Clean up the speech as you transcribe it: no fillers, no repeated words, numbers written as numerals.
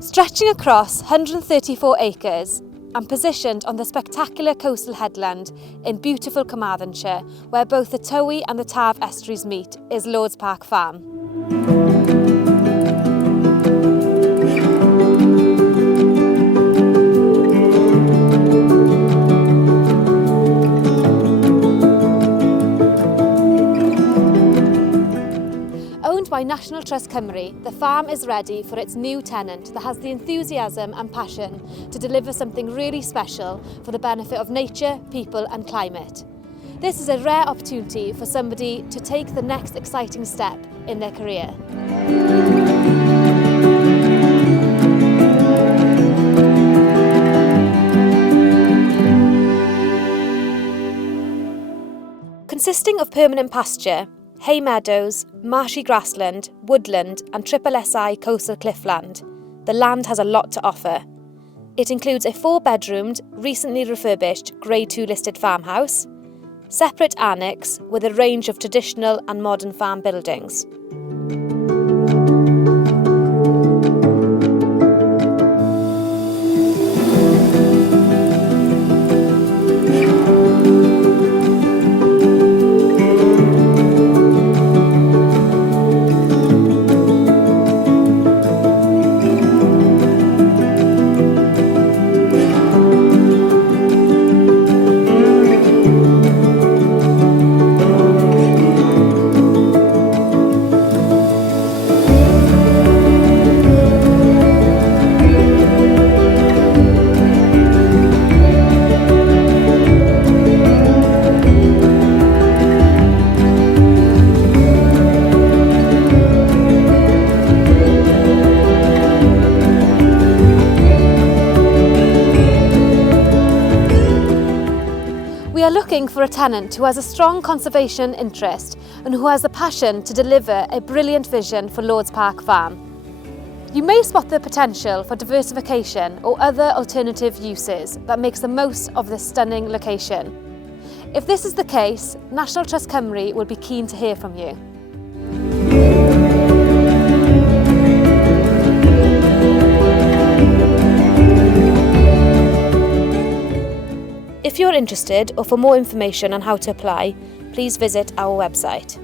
Stretching across 134 acres and positioned on the spectacular coastal headland in beautiful Carmarthenshire, where both the Towey and the Taf estuaries meet, is Lords Park Farm. Owned by National Trust Cymru, the farm is ready for its new tenant that has the enthusiasm and passion to deliver something really special for the benefit of nature, people and climate. This is a rare opportunity for somebody to take the next exciting step in their career. Consisting of permanent pasture, hay meadows, marshy grassland, woodland and SSSI coastal cliffland, the land has a lot to offer. It includes a 4-bedroomed, recently refurbished Grade 2 listed farmhouse, separate annex with a range of traditional and modern farm buildings. We are looking for a tenant who has a strong conservation interest and who has the passion to deliver a brilliant vision for Lords Park Farm. You may spot the potential for diversification or other alternative uses that makes the most of this stunning location. If this is the case, National Trust Cymru will be keen to hear from you. If you're interested or for more information on how to apply, please visit our website.